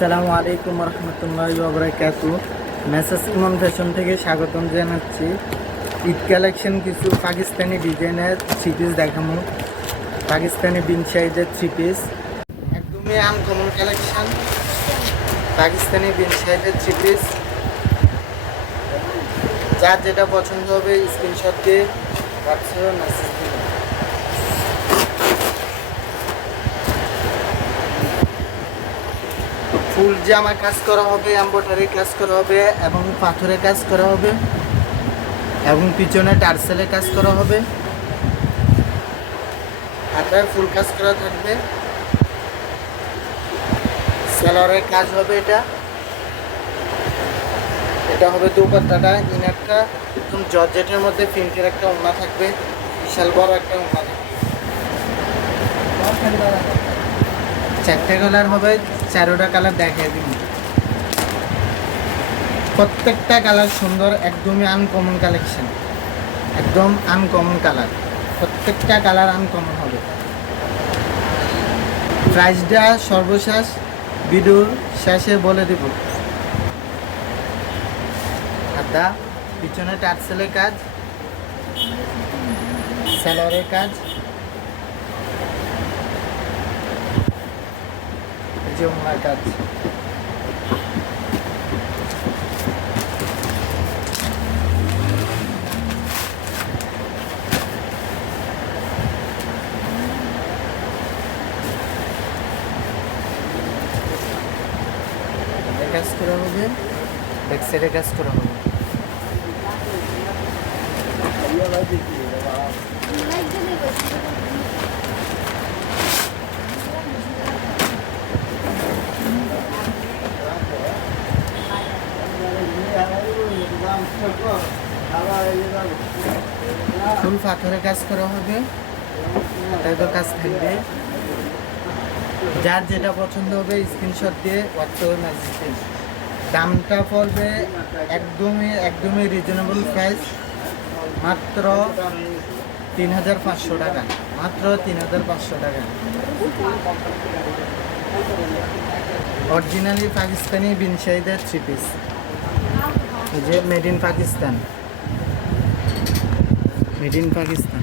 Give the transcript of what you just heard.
আসসালামু আলাইকুম রহমতুল্লাহি ওয়া বারাকাতুহু। মেসেজ ইমন ফ্যাশন থেকে স্বাগতম জানাচ্ছি। ঈদ কালেকশন কিছু পাকিস্তানি ডিজাইনের থ্রি পিস দেখাবো। পাকিস্তানি বিন সাইজের থ্রি পিস একদমই আনকমন কালেকশন। পাকিস্তানি বিন সাইজের থ্রি পিস, যার যেটা পছন্দ হবে স্ক্রিনশট দিয়ে হোয়াটসঅ্যাপে মেসেজ দিন। ফুল জামা কাজ করা হবে, এমব্রয়ডারি কাজ করা হবে এবং পাথরে কাজ করা হবে এবং পিছনে টার্সেলে কাজ করা হবে। হাতায় ফুল কাজ করা থাকবে, সেলারের কাজ হবে। এটা হবে দুপাট্টাটা, ইনারটা একদম জর্জেটের মধ্যে প্রিন্টের একটা ওড়না থাকবে, বিশাল বড় একটা ওড়না থাকবে। চারটে কালার হবে, চারোটা কালার দেখাই দিন। প্রত্যেকটা কালার সুন্দর, একদমই আনকমন কালেকশন, একদম আনকমন কালার। প্রত্যেকটা কালার আনকমন হবে। প্রাইসটা সর্বশেষ ভিডিওর শেষে বলে দেব। হাতা, পিছনে টার্সেলের কাজ, সেলারের কাজ, যে ওনার কাজ। কাজ করা হবে, ব্যাক সাইডে কাজ করা হবে। ফুল পাথরে কাজ করা হবে, তো কাজ থাকবে। যার যেটা পছন্দ হবে স্ক্রিনশট দিয়ে হোয়াটসঅ্যাপে মেসেজ দিন। দামটা পড়বে একদমই রিজনেবল প্রাইস, মাত্র ৩৫০০ টাকা। মাত্র ৩৫০০ টাকা। অরিজিনালি পাকিস্তানি বিন সাইজের থ্রি পিস, এই যে made in Pakistan, made in Pakistan.